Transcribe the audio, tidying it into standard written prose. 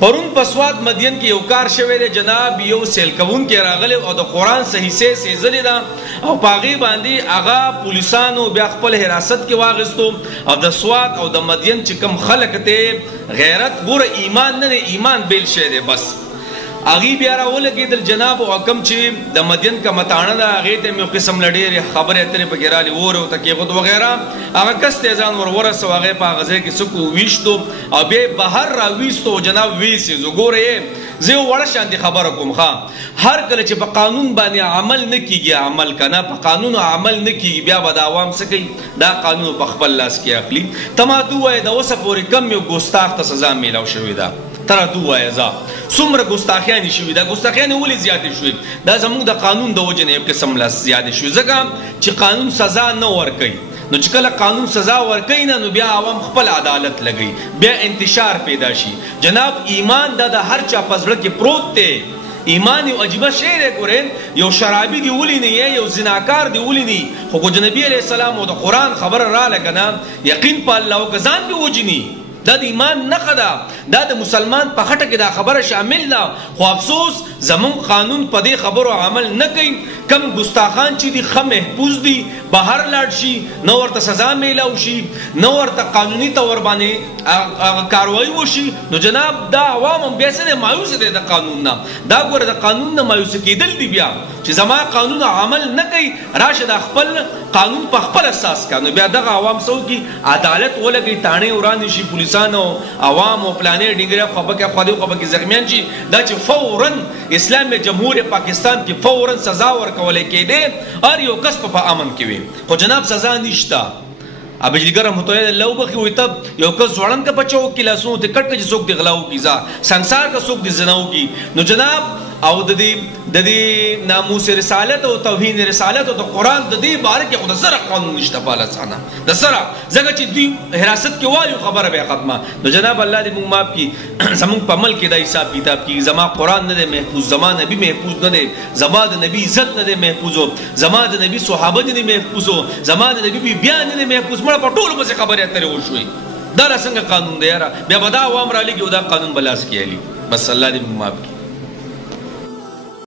پرون پسواد مدین کې یو کار شوی دی جناب، یو سیل کوون کې راغلی او د قرآن صحیح سیزلی ده او پاغي باندې هغه پولیسانو بیا خپل حراست کې واغستو او د سواد او د مدین چې کم خلق ته غیرت ګوره ایمان نه دی، ایمان بیل شی دی بس اغي بیا راولګېدل جناب او حکم چې د مدین کا متانه ده هغې ته مې قسم لډېرې خبرې اترې پکې رالي اور او تکیغت وغیره هغه کس ته ځان ورورسو هغې په هغه ځای کې څوک وویشتو او بیا یې بهر راویستو جناب ویسېزو ګوره زه یو وړه شانتې خبره کوم هر کله چې په قانون باندې عمل نه کیږي عمل کنه په قانون عمل نه کیږي بیا به د عوام څه کوي دا قانون په خپل لاس کې اخلي. ته ما ته ووایه د اوسه پورې کم یو ګستاخ ته سزا میلاو شوې ده؟ ته راته ووایه ځه څومره ګستاخیانې شوي ده؟ ګستاخیانې ولې زیاتې شوې؟ دا زموږ د قانون د وجې نه یو قسم لاس زیاتې شوي ځکه چې قانون سزا نه ورکوي. نو چې کله قانون سزا ورکوي نه نو بیا عوام خپل عدالت لګوي، بیا انتشار پیدا شي. جناب ایمان دا د هر چا په زړه کې پروت دی. ایمان یو عجیبه شی دی. ګورئ یو شرابي دی ولینی یو زناکار دی ولینی خو که نبي علیه السلام او د قرآن خبره راله که نه یقین په الله او که ځان دې وجني دا د ایمان نښه ده، دا د مسلمان په خټه کې دا خبره شامل ده. خو افسوس زمونږ قانون په دې خبرو عمل نه کوي. کم ګستاخان چې دي ښه محفوظ دي بهر لاړ شي نه ورته سزا میلاو شي نه ورته قانوني طور باندې کاروایی وشي نو جناب دا عوام هم بیا څه دی مایوس دی د قانون نه. دا ګوره د قانون نه مایوسه کېدل دي بیا چې زما قانون عمل نه کوي راشه د خپل قانون په خپل اساس کا نو بیا دغه عوام څه وکړي عدالت ولګوي تاڼې ورانې شي پولیسانو عوام او پلانې ډینګرې خوا پکې خوا دې خوا پکې زخمیان شي. دا چې فوراً اسلام جمهور پاکستان کې فوراً سزا ورکولی کېدی هر یو کس په امن کې وي خو جناب سزا نشته. بجلیګر متوید الله وبخي وي تب یو کس ځوړن کا بچو کې لاسونو ته کټ کې څوک دی غلاو کی ځا سنسار کا څوک دی زناو کی نو جناب او د دې ناموس رسالت او توهین رسالت او د قرآن د دې باره کې خو د سره قانون نشته په لسانه د سره ځکه چې دوی حراست کې وایو خبره به ختمه. نو جناب الله دې موږ معاف کړي زموږ په عمل کې دا حساب کتاب کې زما قرآن نه دی محفوظ، زما نبی محفوظ نه دی، زما د نبی عزت نه دی محفوظ، زما د نبی صحابه نه دی محفوظ، زما د نبی بیان نه دی محفوظ. مړه په ټولو پسې خبرې اترې وشوې دا څنګه قانون دی یاره؟ بیا به دا عوام را لګي او دا قانون به لاس کې علي. بس الله دې موږ معاف کړي.